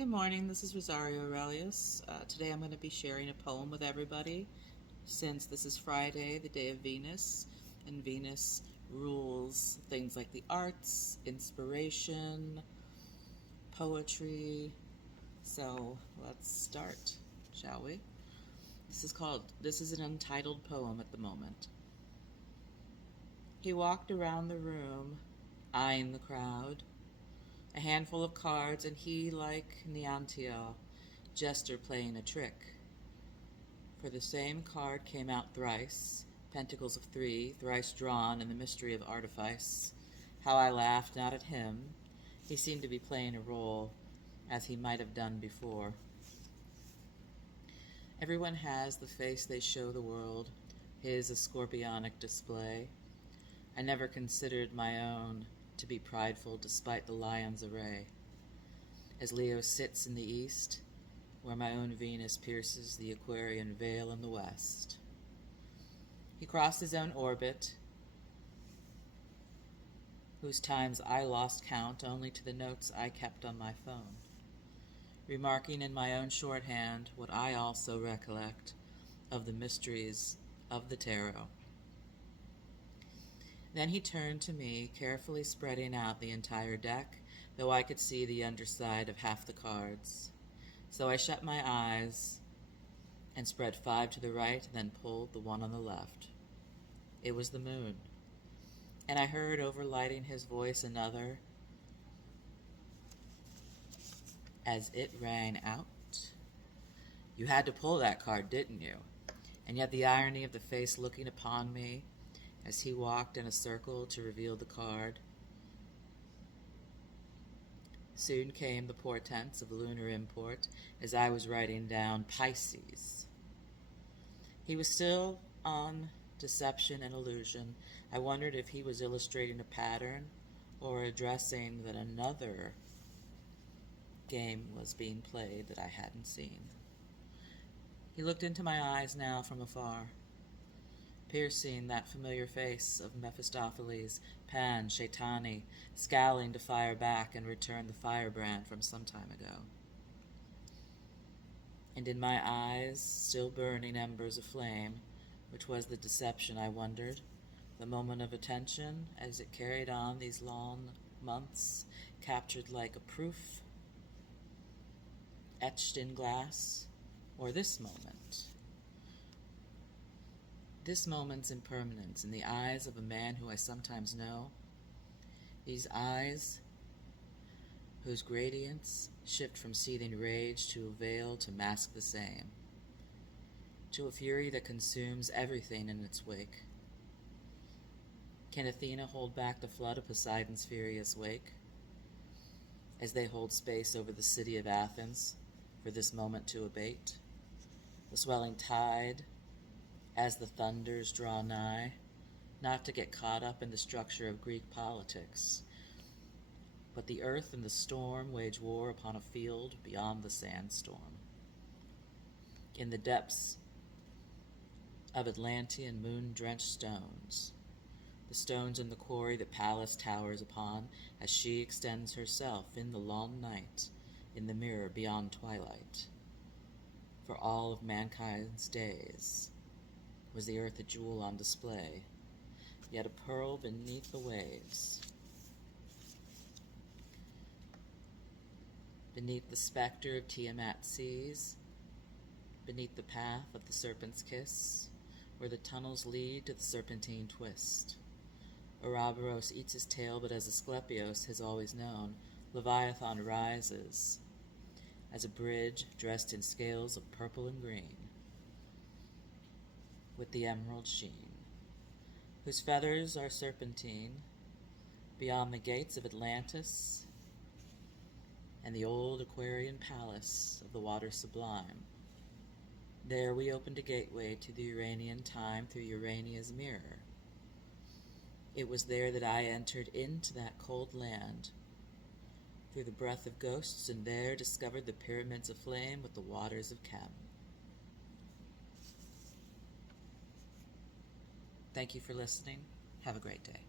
Good morning, this is Rosario Aurelius. Today I'm going to be sharing a poem with everybody since this is Friday, the day of Venus, and Venus rules things like the arts, inspiration, poetry. So let's start, shall we? This is an untitled poem at the moment. He walked around the room, eyeing the crowd. A handful of cards, and he, like Neantio, jester playing a trick. For the same card came out thrice, pentacles of 3, thrice drawn in the mystery of artifice. How I laughed, not at him. He seemed to be playing a role, as he might have done before. Everyone has the face they show the world, his a scorpionic display. I never considered my own to be prideful despite the lion's array. As Leo sits in the east, where my own Venus pierces the Aquarian veil in the west. He crossed his own orbit, whose times I lost count only to the notes I kept on my phone, remarking in my own shorthand what I also recollect of the mysteries of the tarot. Then he turned to me, carefully spreading out the entire deck, though I could see the underside of half the cards. So I shut my eyes and spread 5 to the right, then pulled the one on the left. It was the moon, and I heard overlighting his voice another as it rang out. You had to pull that card, didn't you? And yet the irony of the face looking upon me as he walked in a circle to reveal the card. Soon came the portents of lunar import as I was writing down Pisces. He was still on deception and illusion. I wondered if he was illustrating a pattern or addressing that another game was being played that I hadn't seen. He looked into my eyes now from afar, piercing that familiar face of Mephistopheles, Pan, Shaitani, scowling to fire back and return the firebrand from some time ago. And in my eyes, still burning embers of flame, which was the deception, I wondered, the moment of attention as it carried on these long months, captured like a proof, etched in glass, or this moment. This moment's impermanence in the eyes of a man who I sometimes know, these eyes whose gradients shift from seething rage to a veil to mask the same, to a fury that consumes everything in its wake. Can Athena hold back the flood of Poseidon's furious wake, as they hold space over the city of Athens for this moment to abate? The swelling tide, as the thunders draw nigh, not to get caught up in the structure of Greek politics, but the earth and the storm wage war upon a field beyond the sandstorm. In the depths of Atlantean moon-drenched stones, the stones in the quarry that Pallas towers upon, as she extends herself in the long night, in the mirror beyond twilight. For all of mankind's days, was the earth a jewel on display, yet a pearl beneath the waves, beneath the specter of Tiamat seas, beneath the path of the serpent's kiss, where the tunnels lead to the serpentine twist. Ouroboros eats his tail, but as Asclepios has always known, Leviathan rises as a bridge dressed in scales of purple and green, with the emerald sheen, whose feathers are serpentine, beyond the gates of Atlantis and the old Aquarian palace of the water sublime. There we opened a gateway to the Uranian time through Urania's mirror. It was there that I entered into that cold land, through the breath of ghosts, and there discovered the pyramids aflame with the waters of Chem. Thank you for listening. Have a great day.